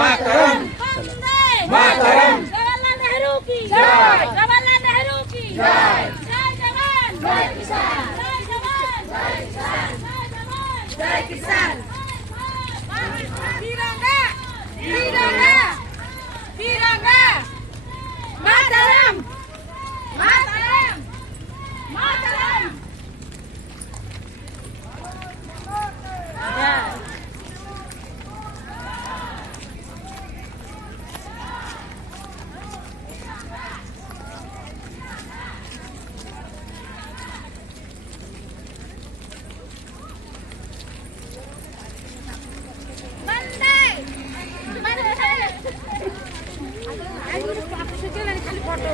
मातरम, मातरम, जवाहरलाल नेहरू की जय, जवाहरलाल नेहरू की जय, जय जवान जय किसान, जय जवान जय किसान, जय जवान जय किसान। तिरंगा तिरंगा तिरंगा, मातरम मातरम मातरम। खाली फोटो